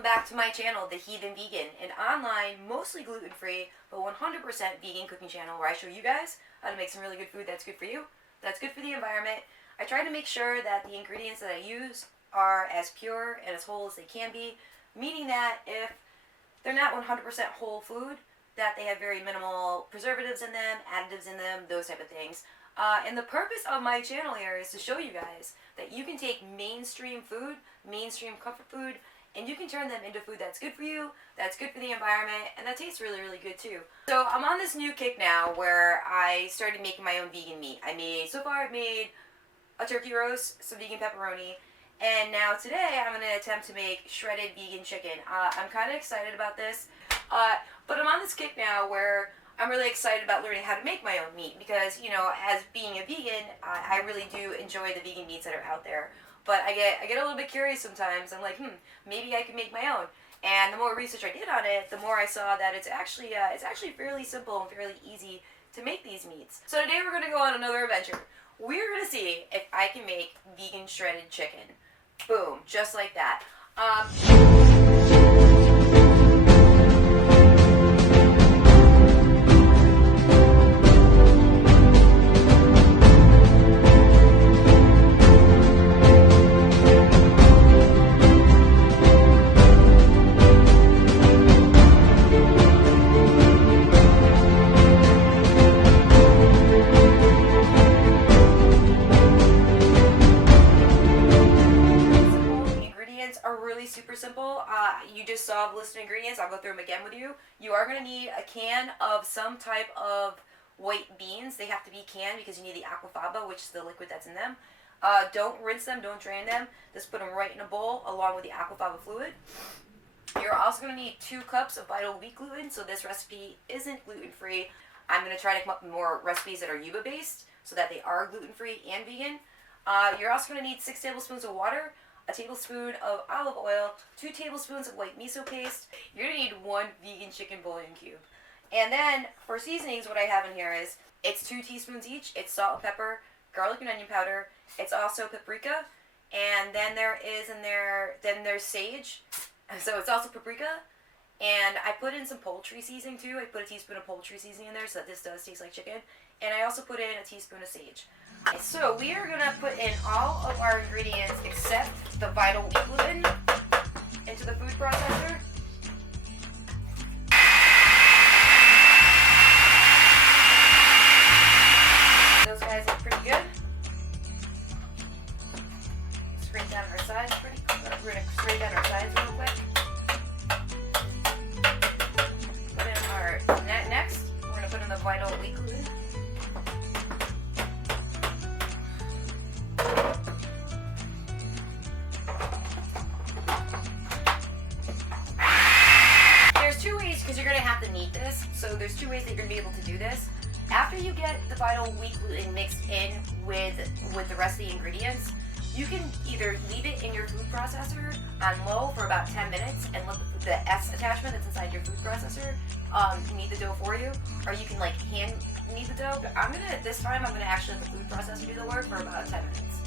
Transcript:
welcome back to my channel, The Heathen Vegan, an online, mostly gluten-free, but 100% vegan cooking channel where I show you guys how to make some really good food that's good for you, that's good for the environment. I try to make sure that the ingredients that I use are as pure and as whole as they can be, meaning that if they're not 100% whole food, that they have very minimal preservatives in them, additives in them, those type of things. And the purpose of my channel here is to show you guys that you can take mainstream food, mainstream comfort food, and you can turn them into food that's good for you, that's good for the environment, and that tastes really, really good too. So I'm on this new kick now where I started making my own vegan meat. So far I've made a turkey roast, some vegan pepperoni, and now today I'm going to attempt to make shredded vegan chicken. I'm kind of excited about this, but I'm on this kick now where I'm really excited about learning how to make my own meat because, you know, as being a vegan, I really do enjoy the vegan meats that are out there. But I get a little bit curious sometimes. I'm like, maybe I can make my own. And the more research I did on it, the more I saw that it's actually fairly simple and fairly easy to make these meats. So today we're going to go on another adventure. We're going to see if I can make vegan shredded chicken. Boom, just like that. Super simple. You just saw the list of ingredients. I'll go through them again with you. You are going to need a can of some type of white beans. They have to be canned because you need the aquafaba, which is the liquid that's in them. Don't rinse them, don't drain them. Just put them right in a bowl along with the aquafaba fluid. You're also going to need 2 cups of Vital Wheat gluten, so this recipe isn't gluten-free. I'm going to try to come up with more recipes that are yuba based so that they are gluten-free and vegan. You're also going to need 6 tablespoons of water, a tablespoon of olive oil, 2 tablespoons of white miso paste. You're going to need 1 vegan chicken bouillon cube. And then for seasonings, what I have in here is, it's 2 teaspoons each. It's salt and pepper, garlic and onion powder. It's also paprika. And then there's sage. So it's also paprika. And I put in some poultry seasoning too. I put a teaspoon of poultry seasoning in there so that this does taste like chicken. And I also put in a teaspoon of sage. So we are going to put in all of our ingredients except the Vital Wheat gluten into the food processor. Those guys look pretty good. Scrape down our sides pretty quick. We're going to scrape down our sides real quick. Put in our next. We're going to put in the Vital Wheat gluten. You're going to have to knead this, so there's 2 ways that you're going to be able to do this. After you get the Vital Wheat gluten mixed in with the rest of the ingredients, you can either leave it in your food processor on low for about 10 minutes and let the S attachment that's inside your food processor knead the dough for you, or you can like hand knead the dough. But this time I'm going to actually let the food processor do the work for about 10 minutes.